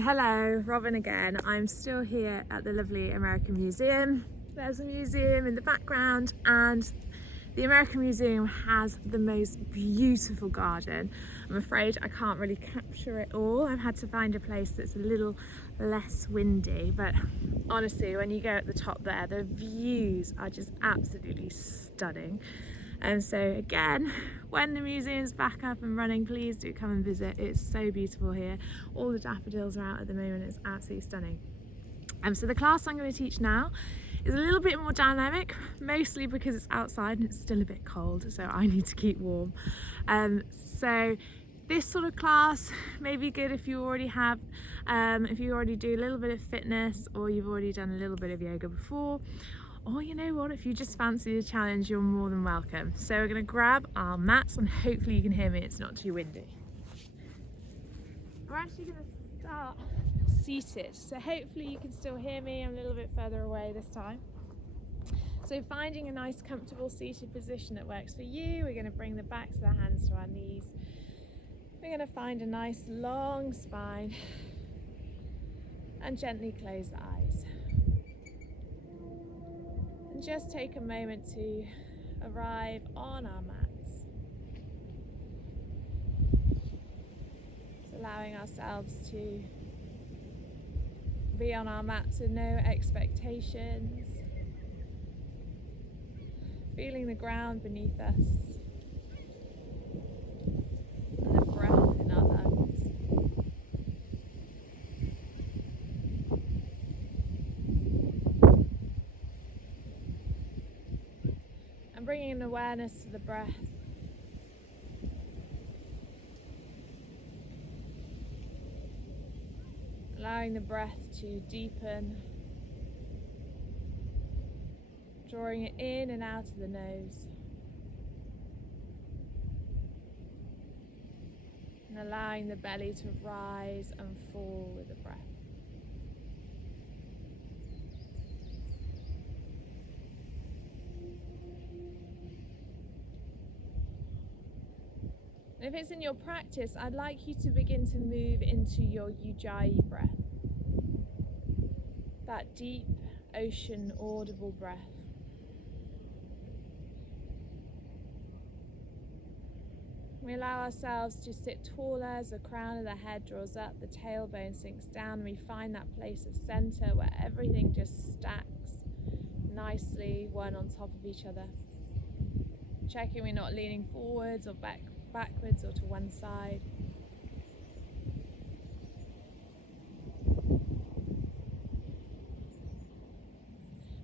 Hello, Robyn again. I'm still here at the lovely American Museum. There's a museum in the background, and the American Museum has the most beautiful garden. I'm afraid I can't really capture it all. I've had to find a place that's a little less windy, but honestly, when you go at the top there, the views are just absolutely stunning. And so again, when the museum's back up and running, please do come and visit. It's so beautiful here. All the daffodils are out at the moment. It's absolutely stunning. So the class I'm going to teach now is a little bit more dynamic, mostly because it's outside and it's still a bit cold, so I need to keep warm. So this sort of class may be good if you already have, if you already do a little bit of fitness, or you've already done a little bit of yoga before. Or you know what, if you just fancy a challenge, you're more than welcome. So we're going to grab our mats, and hopefully you can hear me, it's not too windy. We're actually going to start seated, so hopefully you can still hear me. I'm a little bit further away this time. So finding a nice comfortable seated position that works for you, we're going to bring the backs of the hands to our knees. We're going to find a nice long spine and gently close the eyes. Just take a moment to arrive on our mats. Just allowing ourselves to be on our mats with no expectations. Feeling the ground beneath us and the breath in our lungs. Bringing an awareness to the breath. Allowing the breath to deepen. Drawing it in and out of the nose. And allowing the belly to rise and fall with the breath. If it's in your practice, I'd like you to begin to move into your Ujjayi breath. That deep, ocean, audible breath. We allow ourselves to sit taller as the crown of the head draws up, the tailbone sinks down, and we find that place of center where everything just stacks nicely, one on top of each other. Checking we're not leaning forwards or backwards or to one side.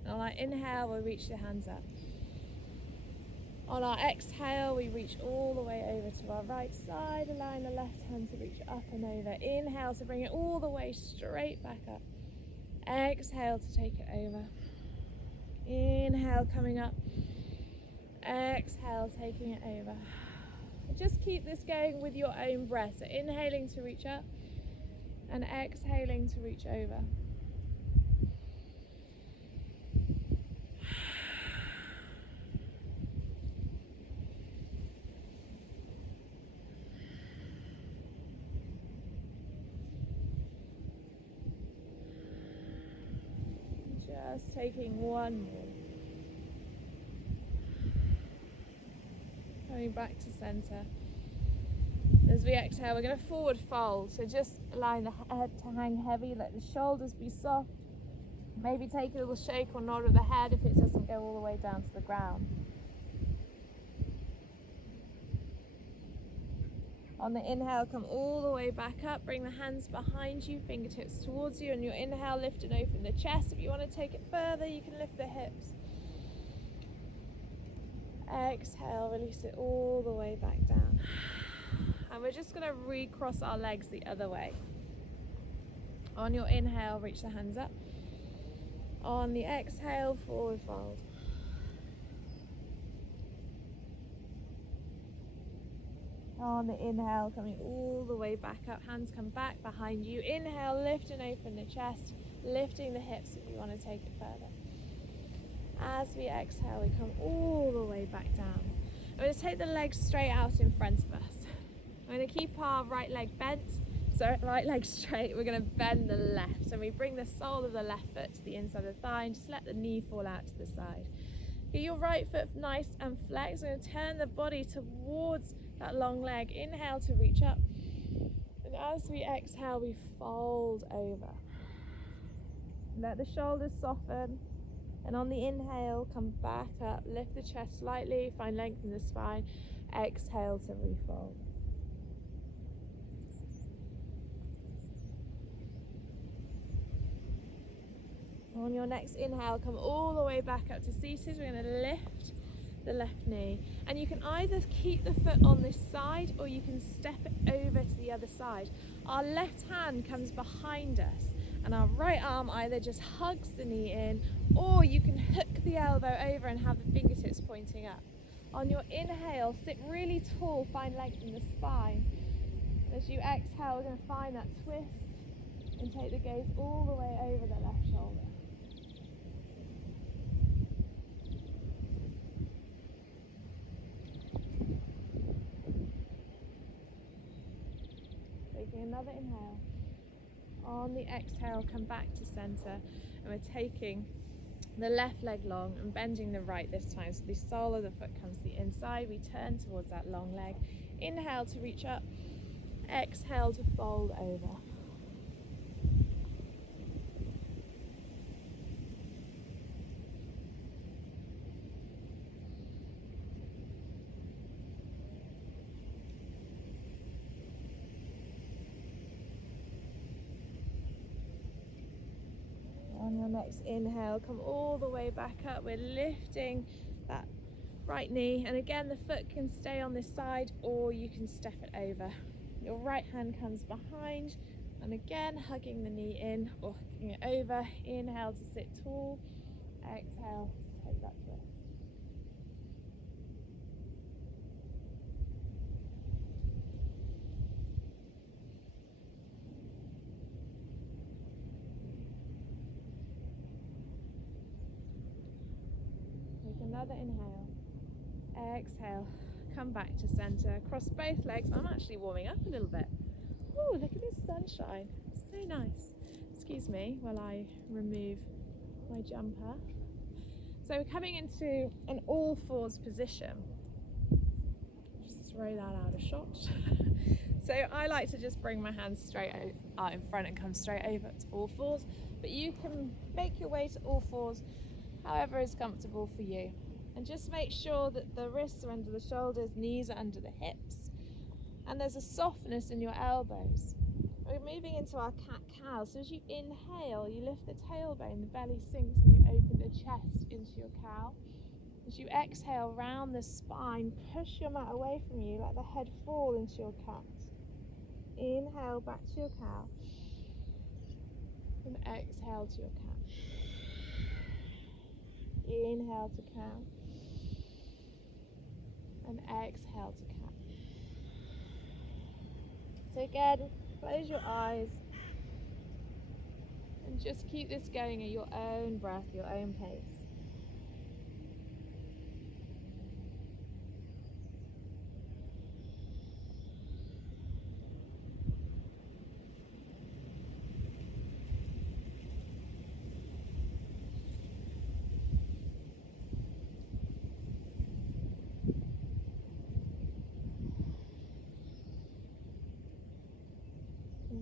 And on our inhale, we reach the hands up. On our exhale, we reach all the way over to our right side, allowing the left hand to reach up and over. Inhale to bring it all the way straight back up. Exhale to take it over. Inhale coming up. Exhale taking it over. Just keep this going with your own breath. So inhaling to reach up and exhaling to reach over. Just taking one more. Coming back to center. As we exhale, we're going to forward fold. So just allowing the head to hang heavy, let the shoulders be soft. Maybe take a little shake or nod of the head if it doesn't go all the way down to the ground. On the inhale, come all the way back up. Bring the hands behind you, fingertips towards you. On your inhale, lift and open the chest. If you want to take it further, you can lift the hips. Exhale, release it all the way back down. And we're just going to recross our legs the other way. On your inhale, reach the hands up. On the exhale, forward fold. On the inhale, coming all the way back up. Hands come back behind you. Inhale, lift and open the chest. Lifting the hips if you want to take it further. As we exhale, we come all the way back down. I'm going to take the legs straight out in front of us. I'm going to keep our right leg bent, So right leg straight, we're going to bend the left. So we bring the sole of the left foot to the inside of the thigh and just let the knee fall out to the side. Get your right foot nice and flexed. We're going to turn the body towards that long leg. Inhale to reach up. And as we exhale, we fold over. Let the shoulders soften. And on the inhale, come back up. Lift the chest slightly. Find length in the spine. Exhale to refold. On your next inhale, come all the way back up to seated. We're going to lift the left knee. And you can either keep the foot on this side or you can step it over to the other side. Our left hand comes behind us and our right arm either just hugs the knee in, or you can hook the elbow over and have the fingertips pointing up. On your inhale, sit really tall, find length in the spine. As you exhale, we're going to find that twist and take the gaze all the way over the left shoulder. Taking another inhale. On the exhale, come back to center, and we're taking the left leg long and bending the right this time. So the sole of the foot comes to the inside. We turn towards that long leg. Inhale to reach up. Exhale to fold over. On your next inhale, come all the way back up. We're lifting that right knee, and again the foot can stay on this side or you can step it over. Your right hand comes behind, and again hugging the knee in or hugging it over. Inhale to sit tall, exhale to take that twist. Another inhale, exhale, come back to center, cross both legs. I'm actually warming up a little bit. Oh, look at this sunshine, it's so nice. Excuse me while I remove my jumper. So we're coming into an all fours position. Just throw that out of shot. So I like to just bring my hands straight out in front and come straight over to all fours, but you can make your way to all fours however is comfortable for you. And just make sure that the wrists are under the shoulders, knees are under the hips, and there's a softness in your elbows. We're moving into our cat-cow. So as you inhale, you lift the tailbone, the belly sinks, and you open the chest into your cow. As you exhale, round the spine, push your mat away from you, let the head fall into your cat. Inhale back to your cow, and exhale to your cat. Inhale to cow, and exhale to cat. So again, close your eyes and just keep this going at your own breath, your own pace.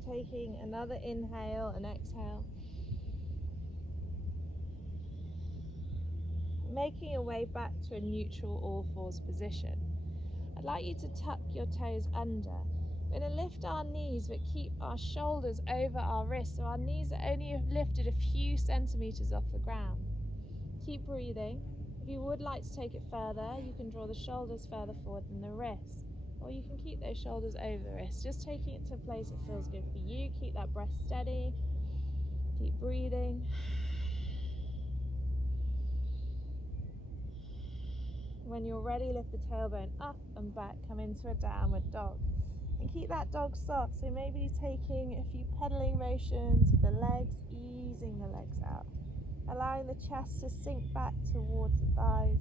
Taking another inhale and exhale. Making your way back to a neutral all fours position. I'd like you to tuck your toes under. We're going to lift our knees but keep our shoulders over our wrists, so our knees are only lifted a few centimeters off the ground. Keep breathing. If you would like to take it further, you can draw the shoulders further forward than the wrists. Or you can keep those shoulders over the wrists, just taking it to a place that feels good for you. Keep that breath steady. Keep breathing. When you're ready, lift the tailbone up and back. Come into a downward dog. And keep that dog soft. So maybe taking a few pedaling motions with the legs, easing the legs out. Allowing the chest to sink back towards the thighs.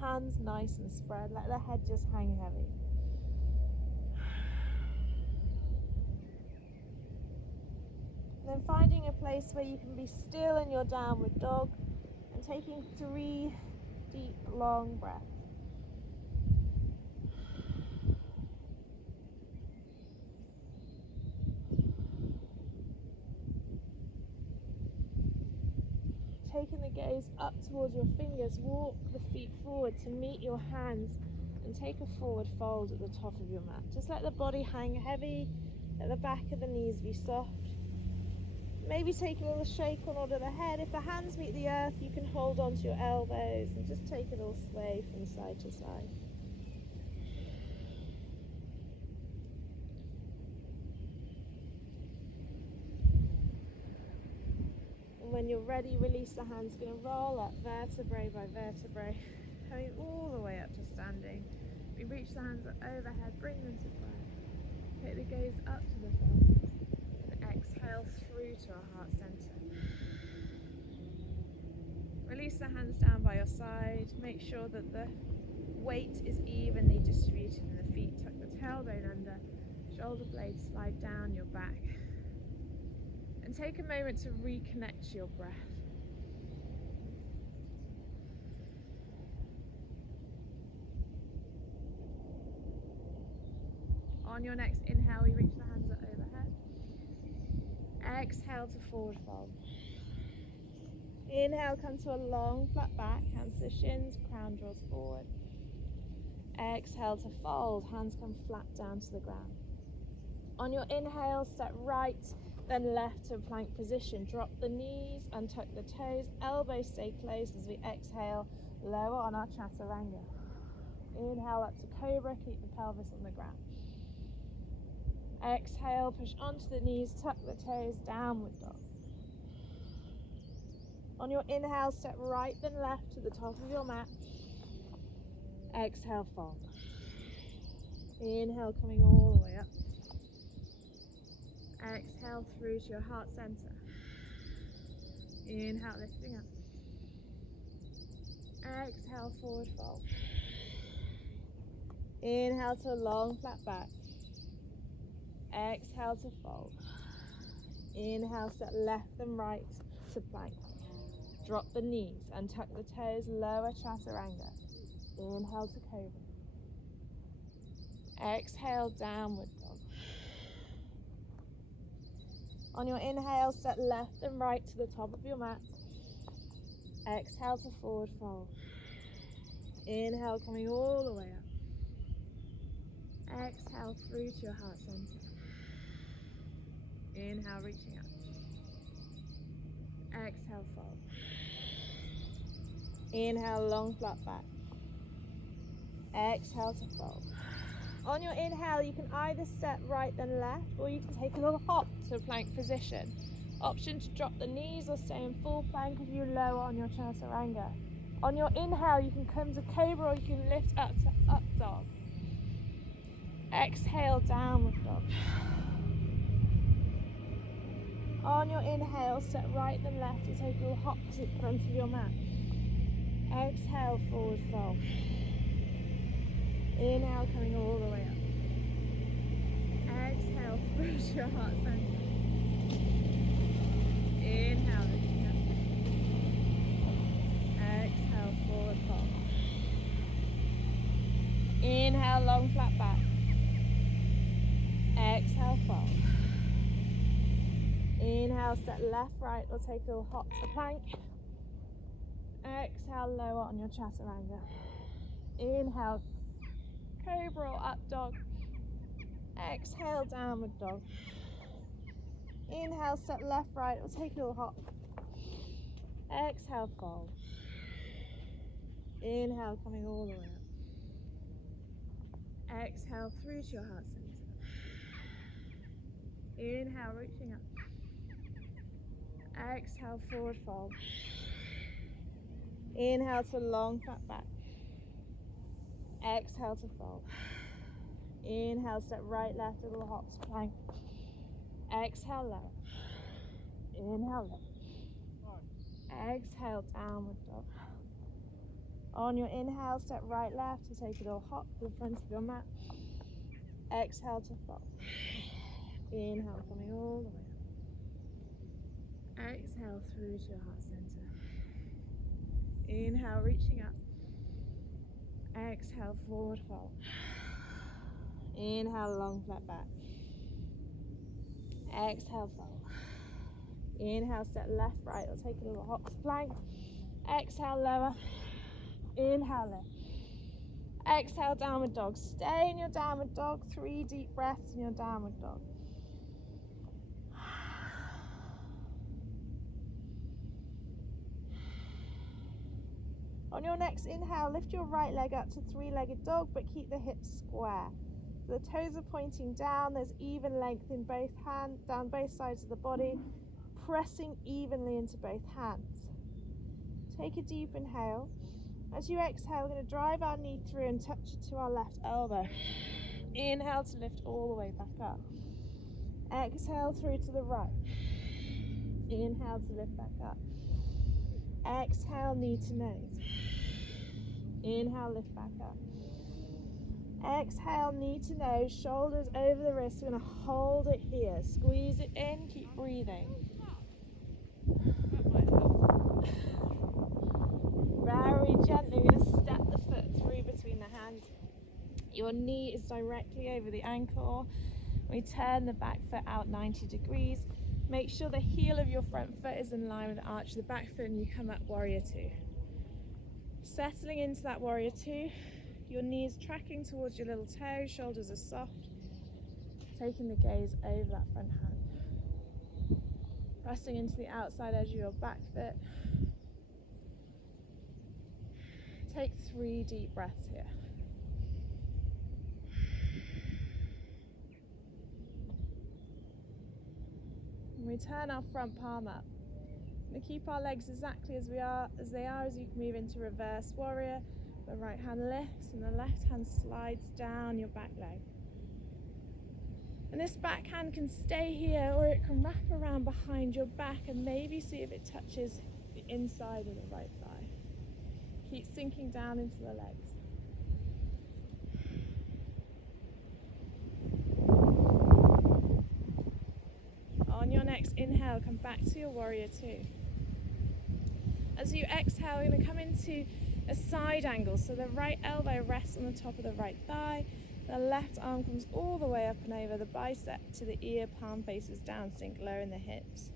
Hands nice and spread. Let the head just hang heavy. And then finding a place where you can be still in your downward dog and taking 3 deep, long breaths. Taking the gaze up towards your fingers, walk the feet forward to meet your hands and take a forward fold at the top of your mat. Just let the body hang heavy, let the back of the knees be soft. Maybe take a little shake on under the head. If the hands meet the earth, you can hold onto your elbows and just take a little sway from side to side. And when you're ready, release the hands. Going to roll up vertebrae by vertebrae, coming all the way up to standing. We reach the hands up overhead, bring them to prayer. Take the gaze up to the thumbs and exhale through to our heart center. Release the hands down by your side. Make sure that the weight is evenly distributed in the feet. Tuck the tailbone under, shoulder blades slide down your back. And take a moment to reconnect to your breath. On your next inhale, we reach the hands up overhead. Exhale to forward fold. Inhale, come to a long flat back, hands to shins, crown draws forward. Exhale to fold, hands come flat down to the ground. On your inhale, step right, then left to plank position. Drop the knees, untuck the toes, elbows stay close as we exhale, lower on our chaturanga. Inhale up to cobra, keep the pelvis on the ground. Exhale, push onto the knees, tuck the toes, downward dog. On your inhale, step right then left to the top of your mat. Exhale, fold. Inhale, coming all the way up. Exhale through to your heart center. Inhale, lifting up. Exhale, forward fold. Inhale to a long flat back. Exhale to fold. Inhale, step left and right to plank. Drop the knees and tuck the toes, lower chaturanga. Inhale to cobra. Exhale, downward dog. On your inhale, step left and right to the top of your mat. Exhale to forward fold. Inhale, coming all the way up. Exhale through to your heart center. Inhale, reaching up. Exhale, fold. Inhale, long flat back. Exhale to fold. On your inhale, you can either step right then left, or you can take a little hop to plank position. Option to drop the knees or stay in full plank if you lower on your chaturanga. On your inhale, you can come to cobra or you can lift up to up dog. Exhale, downward dog. On your inhale, step right then left to take a little hop to the front of your mat. Exhale, forward fold. Inhale, coming all the way up. Exhale, through to your heart center. Inhale, lifting up. Exhale, forward fold. Inhale, long flat back. Exhale, fold. Inhale, step left, right, or take a little hop to plank. Exhale, lower on your chaturanga. Inhale, cobra or up dog. Exhale, downward dog. Inhale, step left, right, or take a little hop. Exhale, fold. Inhale, coming all the way up. Exhale, through to your heart center. Inhale, reaching up. Exhale, forward fold. Inhale to long flat back. Exhale to fold. Inhale, step right, left, a little hop to plank. Exhale, lower. Inhale, lift. Exhale, downward dog. On your inhale, step right, left to take a little hop to the front of your mat. Exhale to fold. Inhale, coming all the way up. Exhale through to your heart center. Inhale, reaching up. Exhale, forward fold. Inhale, long flat back. Exhale, fold. Inhale, step left, right, or take a little hop to plank. Exhale, lower. Inhale, lift. Exhale, downward dog. Stay in your downward dog. 3 deep breaths in your downward dog. On your next inhale, lift your right leg up to 3-legged dog, but keep the hips square. So the toes are pointing down. There's even length in both hands, down both sides of the body, pressing evenly into both hands. Take a deep inhale. As you exhale, we're going to drive our knee through and touch it to our left elbow. Inhale to lift all the way back up. Exhale through to the right. Inhale to lift back up. Exhale, knee to nose. Inhale, lift back up. Exhale, knee to nose, shoulders over the wrists. We're going to hold it here. Squeeze it in, keep breathing. Very gently, we're going to step the foot through between the hands. Your knee is directly over the ankle. We turn the back foot out 90 degrees. Make sure the heel of your front foot is in line with the arch of the back foot, and you come up warrior two. Settling into that warrior two, your knees tracking towards your little toe, shoulders are soft. Taking the gaze over that front hand. Pressing into the outside edge of your back foot. Take 3 deep breaths here. And we turn our front palm up. We keep our legs exactly as they are as you can move into reverse warrior. The right hand lifts and the left hand slides down your back leg. And this back hand can stay here, or it can wrap around behind your back and maybe see if it touches the inside of the right thigh. Keep sinking down into the legs. On your next inhale, come back to your warrior two. As you exhale, you're going to come into a side angle. So the right elbow rests on the top of the right thigh. The left arm comes all the way up and over the bicep to the ear, palm faces down, sink low in the hips.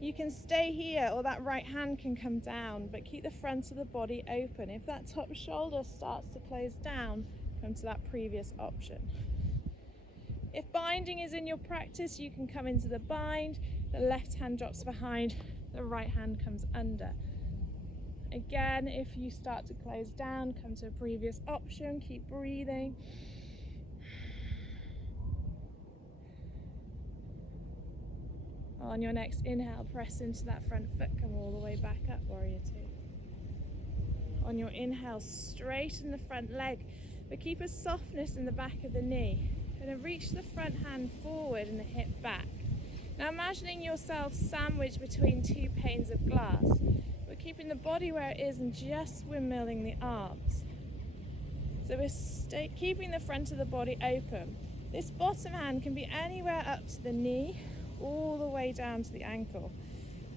You can stay here, or that right hand can come down, but keep the front of the body open. If that top shoulder starts to close down, come to that previous option. If binding is in your practice, you can come into the bind. The left hand drops behind, the right hand comes under. Again, if you start to close down, come to a previous option, keep breathing. On your next inhale, press into that front foot, come all the way back up, warrior two. On your inhale, straighten the front leg, but keep a softness in the back of the knee. Going to reach the front hand forward and the hip back. Now imagining yourself sandwiched between 2 panes of glass, but keeping the body where it is and just windmilling the arms. So we're keeping the front of the body open. This bottom hand can be anywhere up to the knee, all the way down to the ankle.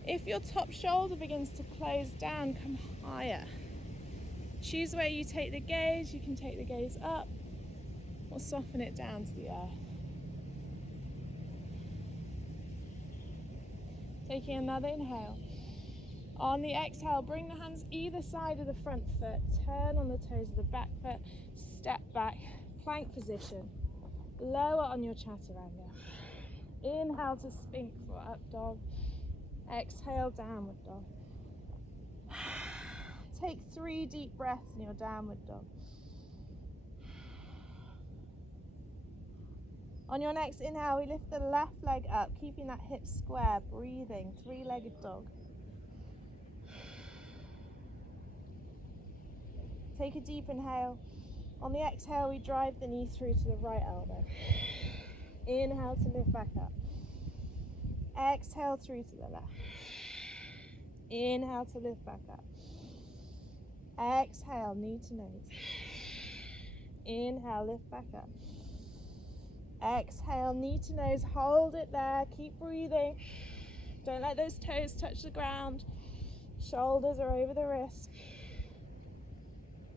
If your top shoulder begins to close down, come higher. Choose where you take the gaze. You can take the gaze up or soften it down to the earth. Taking another inhale. On the exhale, bring the hands either side of the front foot, turn on the toes of the back foot, step back, plank position. Lower on your chaturanga. Inhale to sphinx or up dog. Exhale, downward dog. Take 3 deep breaths in your downward dog. On your next inhale, we lift the left leg up, keeping that hip square, breathing, 3-legged dog. Take a deep inhale. On the exhale, we drive the knee through to the right elbow. Inhale to lift back up. Exhale through to the left. Inhale to lift back up. Exhale, knee to nose. Inhale, lift back up. Exhale, knee to nose, hold it there, keep breathing. Don't let those toes touch the ground. Shoulders are over the wrist.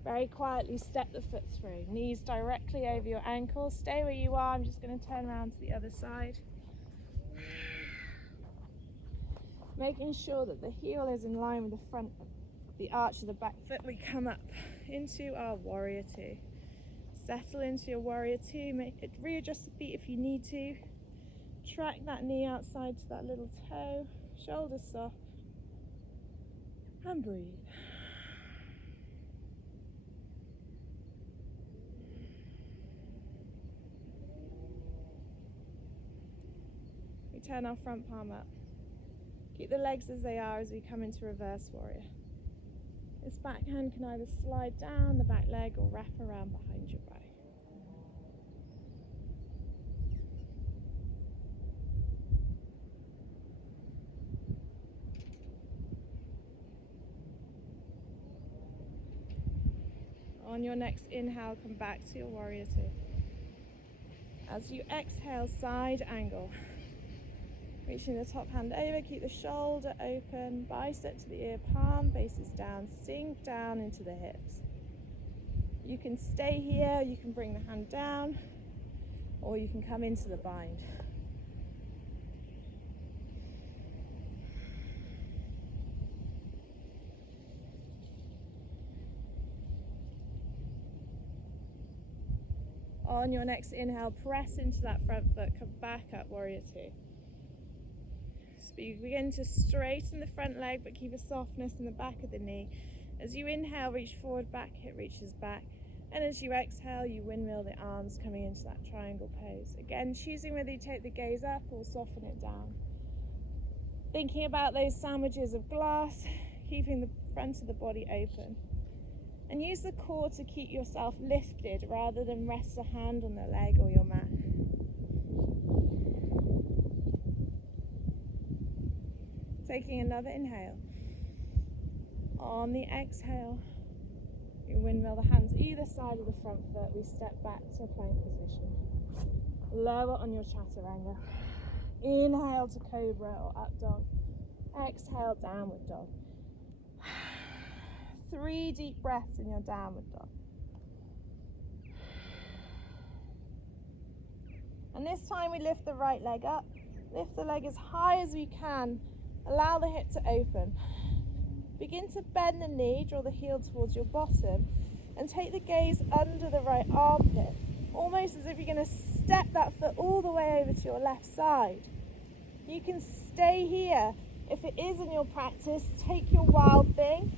Very quietly step the foot through. Knees directly over your ankles. Stay where you are. I'm just going to turn around to the other side. Making sure that the heel is in line with the front, the arch of the back foot. We come up into our warrior two. Settle into your warrior two. Readjust the feet if you need to. Track that knee outside to that little toe. Shoulders soft. And breathe. We turn our front palm up. Keep the legs as they are as we come into reverse warrior. This back hand can either slide down the back leg or wrap around behind your back. On your next inhale, come back to your warrior two. As you exhale, side angle. Reaching the top hand over, keep the shoulder open, bicep to the ear, palm faces down, sink down into the hips. You can stay here, you can bring the hand down, or you can come into the bind. On your next inhale, press into that front foot, come back up, warrior two. So you begin to straighten the front leg, but keep a softness in the back of the knee. As you inhale, reach forward, back hip reaches back. And as you exhale, you windmill the arms coming into that triangle pose. Again, choosing whether you take the gaze up or soften it down. Thinking about those sandwiches of glass, keeping the front of the body open. And use the core to keep yourself lifted rather than rest a hand on the leg or your mat. Taking another inhale. On the exhale, you windmill the hands either side of the front foot. We step back to plank position. Lower on your chaturanga. Inhale to cobra or up dog. Exhale, downward dog. 3 deep breaths in your downward dog. And this time we lift the right leg up. Lift the leg as high as we can. Allow the hip to open. Begin to bend the knee, draw the heel towards your bottom, and take the gaze under the right armpit, almost as if you're going to step that foot all the way over to your left side. You can stay here. If it is in your practice, take your wild thing.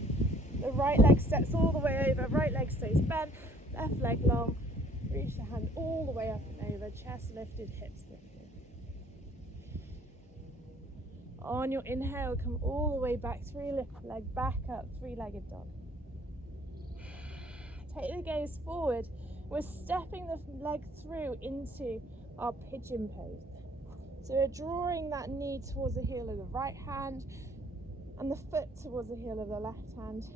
The right leg steps all the way over, right leg stays bent, left leg long. Reach the hand all the way up and over, chest lifted, hips lifted. On your inhale, come all the way back, 3 lift leg back up, 3-legged dog. Take the gaze forward. We're stepping the leg through into our pigeon pose. So we're drawing that knee towards the heel of the right hand and the foot towards the heel of the left hand.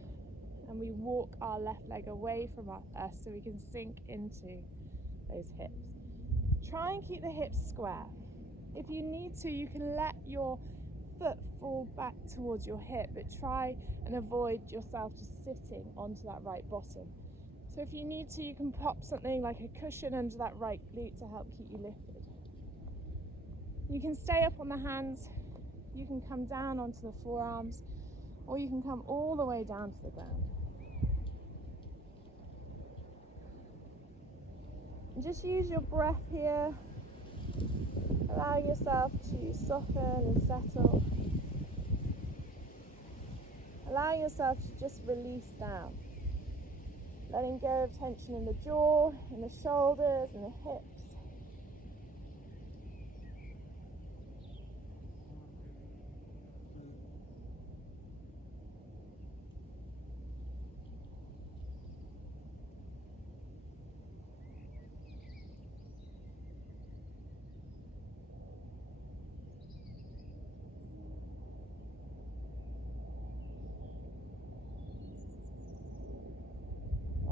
And we walk our left leg away from us so we can sink into those hips. Try and keep the hips square. If you need to, you can let your foot fall back towards your hip, but try and avoid yourself just sitting onto that right bottom. So if you need to, you can pop something like a cushion under that right glute to help keep you lifted. You can stay up on the hands, you can come down onto the forearms, or you can come all the way down to the ground. And just use your breath here, allowing yourself to soften and settle. Allowing yourself to just release down. Letting go of tension in the jaw, in the shoulders, and the hips.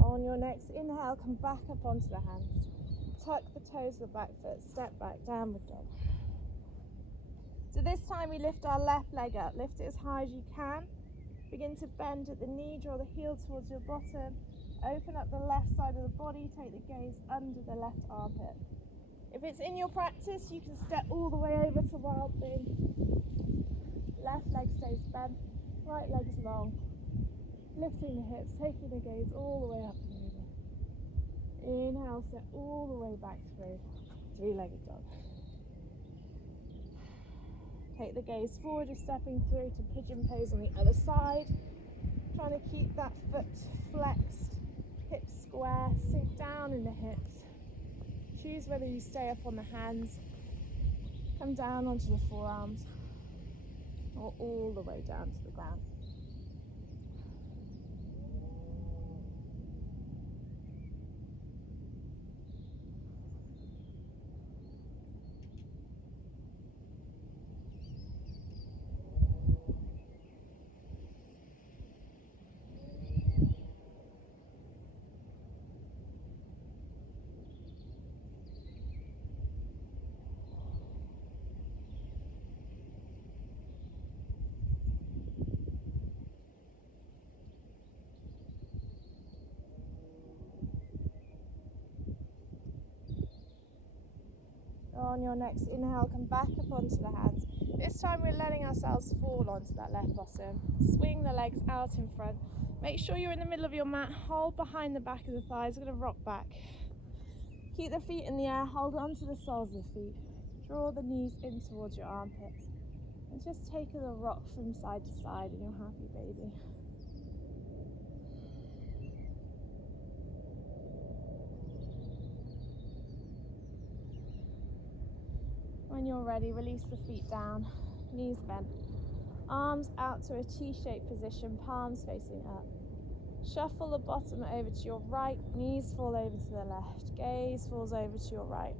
On your next inhale, come back up onto the hands. Tuck the toes of the back foot, step back, downward dog. So this time we lift our left leg up, lift it as high as you can. Begin to bend at the knee, draw the heel towards your bottom. Open up the left side of the body, take the gaze under the left armpit. If it's in your practice, you can step all the way over to wild thing. Left leg stays bent, right leg is long. Lifting the hips, taking the gaze all the way up and over. Inhale, step all the way back through. Three-legged dog. Take the gaze forward, you're stepping through to pigeon pose on the other side. Trying to keep that foot flexed, hips square, sink down in the hips. Choose whether you stay up on the hands, come down onto the forearms, or all the way down to the ground. On your next inhale, come back up onto the hands. This time we're letting ourselves fall onto that left bottom. Swing the legs out in front. Make sure you're in the middle of your mat. Hold behind the back of the thighs. We're going to rock back. Keep the feet in the air. Hold on to the soles of the feet. Draw the knees in towards your armpits. And just take a little rock from side to side in your happy baby. When you're ready, release the feet down, knees bent, arms out to a T-shaped position, palms facing up. Shuffle the bottom over to your right, knees fall over to the left, gaze falls over to your right.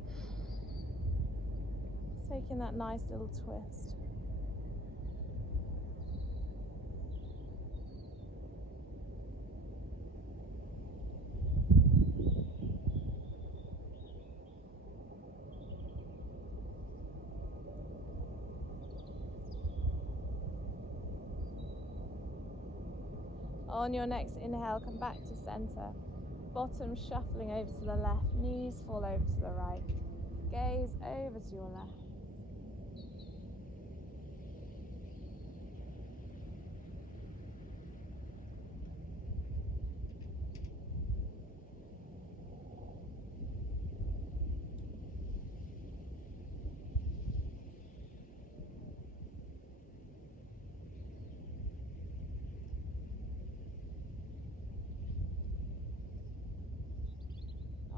Taking that nice little twist. On your next inhale, come back to center. Bottom shuffling over to the left, knees fall over to the right. Gaze over to your left.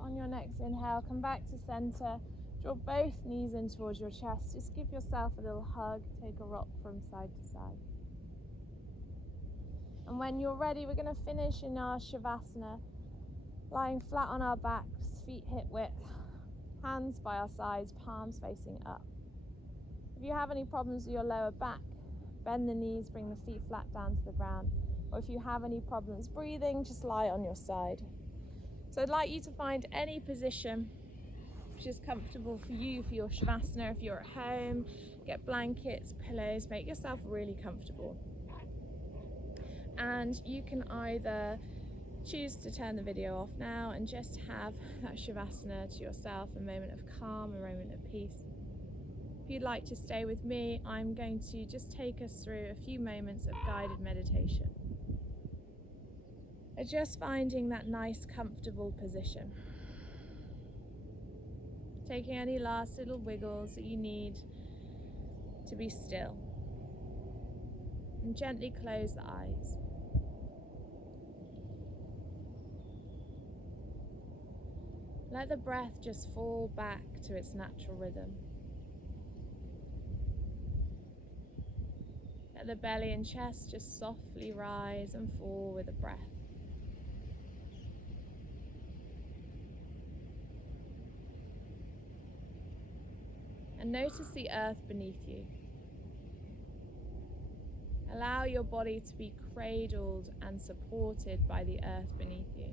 On your next inhale, come back to center. Draw both knees in towards your chest. Just give yourself a little hug. Take a rock from side to side. And when you're ready, we're going to finish in our Shavasana, lying flat on our backs, feet hip width, hands by our sides, palms facing up. If you have any problems with your lower back, bend the knees, bring the feet flat down to the ground. Or if you have any problems breathing, just lie on your side. So I'd like you to find any position which is comfortable for you for your Shavasana. If you're at home, get blankets, pillows, make yourself really comfortable. And you can either choose to turn the video off now and just have that Shavasana to yourself, a moment of calm, a moment of peace. If you'd like to stay with me, I'm going to just take us through a few moments of guided meditation. Just finding that nice, comfortable position. Taking any last little wiggles that you need to be still. And gently close the eyes. Let the breath just fall back to its natural rhythm. Let the belly and chest just softly rise and fall with the breath. And notice the earth beneath you. Allow your body to be cradled and supported by the earth beneath you.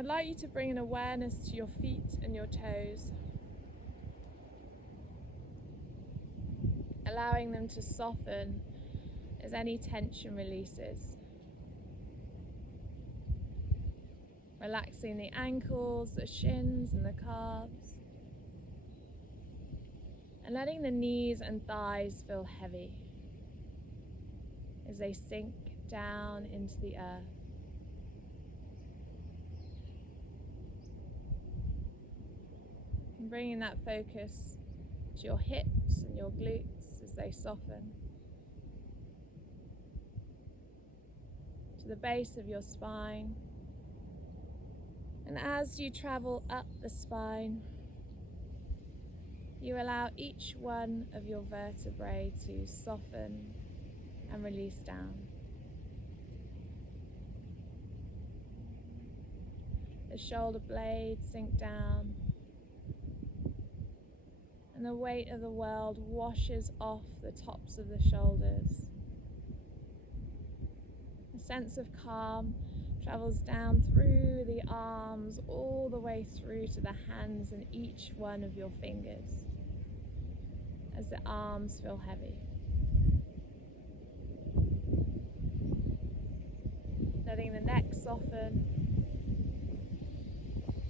I'd like you to bring an awareness to your feet and your toes, allowing them to soften as any tension releases. Relaxing the ankles, the shins and the calves, and letting the knees and thighs feel heavy as they sink down into the earth. And bringing that focus to your hips and your glutes as they soften, to the base of your spine. And as you travel up the spine, you allow each one of your vertebrae to soften and release down. The shoulder blades sink down, and the weight of the world washes off the tops of the shoulders. A sense of calm travels down through the arms, all the way through to the hands and each one of your fingers, as the arms feel heavy. Letting the neck soften,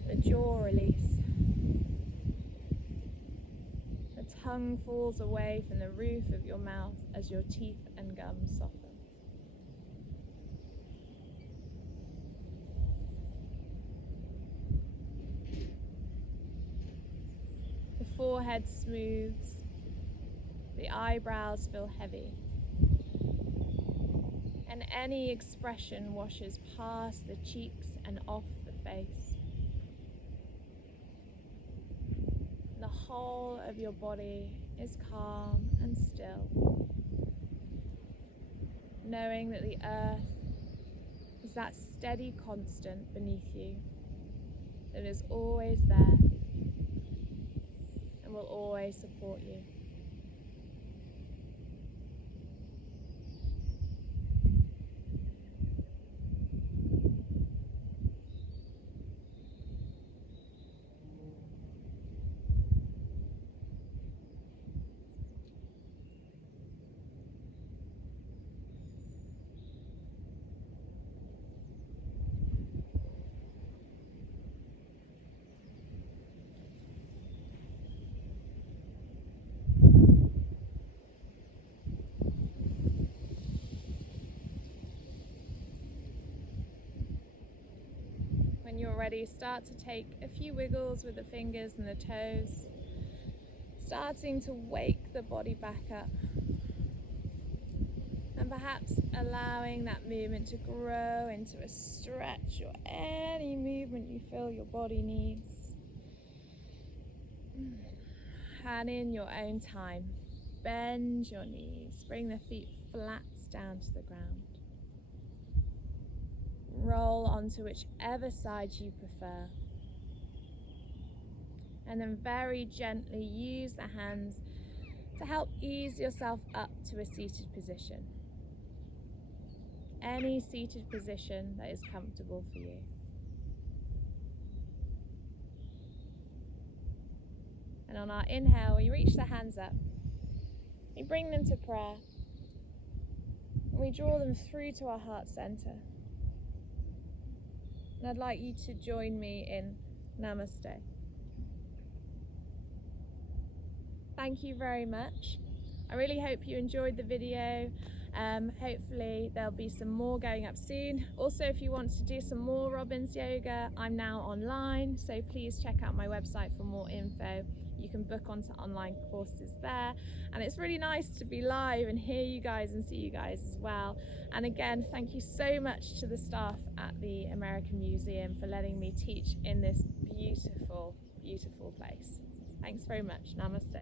the jaw release. The tongue falls away from the roof of your mouth as your teeth and gums soften. The forehead smooths, the eyebrows feel heavy, and any expression washes past the cheeks and off the face. The whole of your body is calm and still, knowing that the earth is that steady constant beneath you that is always there and will always support you. When you're ready, start to take a few wiggles with the fingers and the toes, starting to wake the body back up, and perhaps allowing that movement to grow into a stretch or any movement you feel your body needs. And in your own time, bend your knees, bring the feet flat down to the ground. Roll onto whichever side you prefer. And then very gently use the hands to help ease yourself up to a seated position. Any seated position that is comfortable for you. And on our inhale, we reach the hands up. We bring them to prayer. And we draw them through to our heart center. And I'd like you to join me in Namaste. Thank you very much. I really hope you enjoyed the video. Hopefully there'll be some more going up soon. Also, if you want to do some more Robyn's yoga, I'm now online, so please check out my website for more info. You can book onto online courses there, and it's really nice to be live and hear you guys and see you guys as well. And again, thank you so much to the staff at the American Museum for letting me teach in this beautiful, beautiful place. Thanks very much. Namaste.